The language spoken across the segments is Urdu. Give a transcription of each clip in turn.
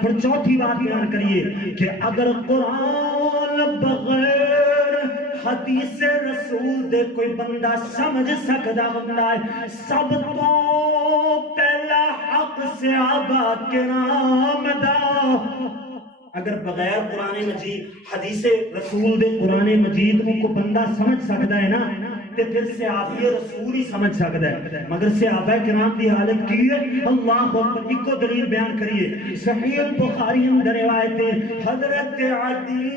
پھر چوتھی بات بیان کریے کہ اگر قرآن بغیر حدیث رسول دے کوئی بندہ سمجھ سکتا بندہ ہے، سب تو پہلا حق صحابہ کرام دا۔ اگر بغیر قرآن مجید حدیث رسول دے قرآن مجید کو بندہ سمجھ سکتا ہے نا تے پھر صحابی رسول ہی سمجھ سکتا ہے، مگر صحابہ کرام دی حالت کی ہے؟ اللہ اکبر۔ ایک کو دلیل بیان کریے، صحیح البخاری اندر روایت ہے حضرت عدی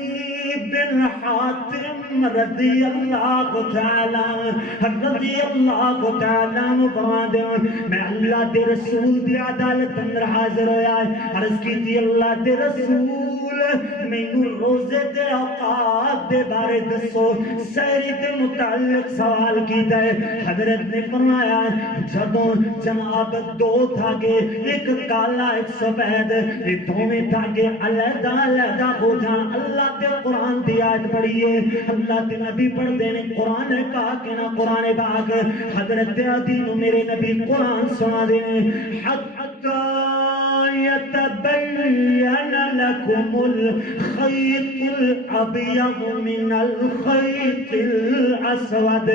بن حاتم رضی اللہ تعالی فرماتے ہیں میں اللہ دے رسول دی عدالت اندر حاضر ہویا ہے، عرض کی تھی اللہ دے رسول مینوں روزے دے اوقات دے بارے دسو، سحری دے متعلق سوال کیتا ہے۔ حضرت نے فرمایا جدوں جناب دو دھاگے ایک کالا ایک سفید یہ دونوں دھاگے علیحدہ علیحدہ ہو جان، اللہ دے قرآن دی آیت پڑھیے، اللہ دے نبی پڑھتے ہیں قرآن پاک نا قرآن پاک۔ حضرت عدی نو میرے نبی قرآن سنا دے حتی يتبين لكم الخيط الأبيض من الخيط الأسود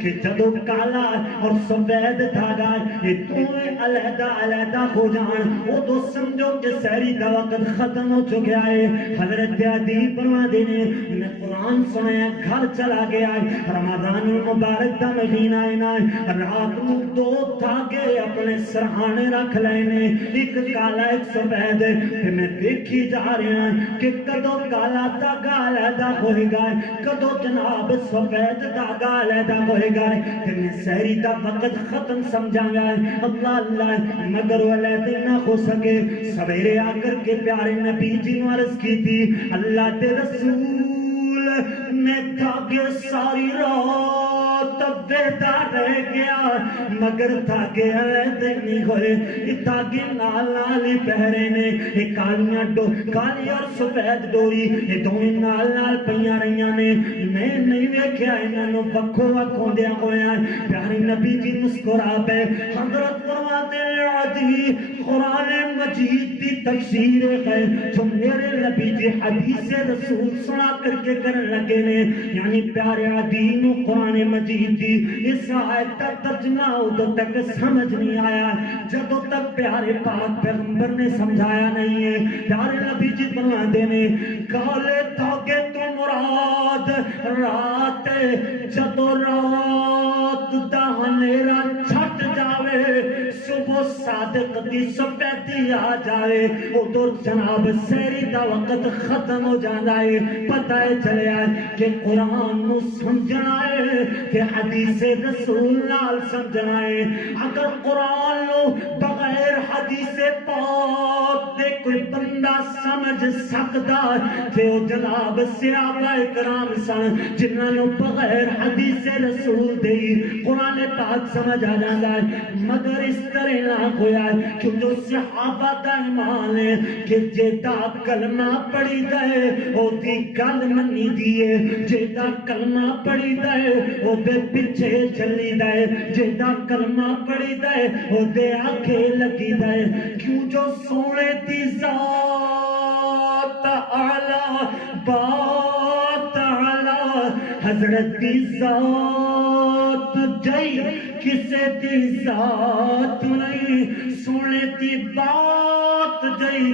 کہ جدو کالا اور سفید دھاگا یہ دونوں علیحدہ علیحدہ ہو جان وہ تو سمجھو کہ سحری کا وقت ختم ہو چکا ہے۔ حضرت عدی فرماتے ہیں میں قرآن سنایا گھر چلا گیا ہے، رمضان المبارک دا مہینہ ہے، رات کو دو دھاگے اپنے سرہانے رکھ لینے، ایک کالا ایک سفید ہے، میں دیکھی جا رہا ہوں کہ کدو کالا دھاگا علیحدہ ہوئے گا کدو جناب سفید دھاگا علیحدہ ہوئے گا، کہ میں سحری کا وقت ختم سمجھا گا اللہ اللہ، مگر وہ علیحدہ نہ ہو سکے۔ سویرے آ کر کے پیارے نبی جی نے عرض کی تھی اللہ دے رسول میں دھاگے ساری رات بیدار رہ گیا مگر دھاگے علیحدہ نہیں ہوئے، یہ دھاگے نال نال ہی پہرے نے، یہ کالیاں کالی اور سفید ڈوری یہ دونوں نال نال پئیاں رہیاں نے، میں نہیں ویکھیا انہاں نوں وکھو وکھ ہوندیاں ہویاں۔ پیارے نبی جی مسکرا پے، حضرت فرماتے ہیں عدی قرآن مجید دی تفسیر ہے جو میرے نبی جی حدیث رسول سنا کر کے کرن لگے نے، یعنی پیارے عدی نو قرآن مجید دی اس آیت کا ترجمہ ادو تک سمجھ نہیں آیا جدو تک پیارے پاک پیغمبر نے سمجھایا نہیں ہے۔ پیارے نبی جی فرماتے ہیں کالے دھاگے تو مراد رات جدو رات دا ہنیرا چھٹ جاوے صبح صادق دی سفیدی آ جائے ادھر جناب سحری دا وقت ختم ہو جانا ہے، پتہ چلے کہ قرآن نو سمجھنا ہے کہ حدیث رسول نال سمجھنا ہے۔ اگر قرآن نو بغیر حدیث پاک دے کوئی بندہ سمجھ سکتا کہ وہ جناب صحابہ کرام سن جنہاں نو بغیر حدیث رسول دے قرآن پاک سمجھ آ جاتا ہے، مگر اس طرح نہ ہویا کہ جو صحابہ دا ایمان ہے کہ جیتا کلمہ پڑھی دے او دی گل منی دیئے، جیتا کلمہ پڑھی دے او دے پیچھے چلی دے، جیتا کلمہ پڑھی دے او دے آنکھیں لگی دے، کیوں جو سونے دی ذات اعلیٰ بات اعلیٰ حضرت دی ذات جائی کسے دی ذات نہیں، سونے دی بات جائی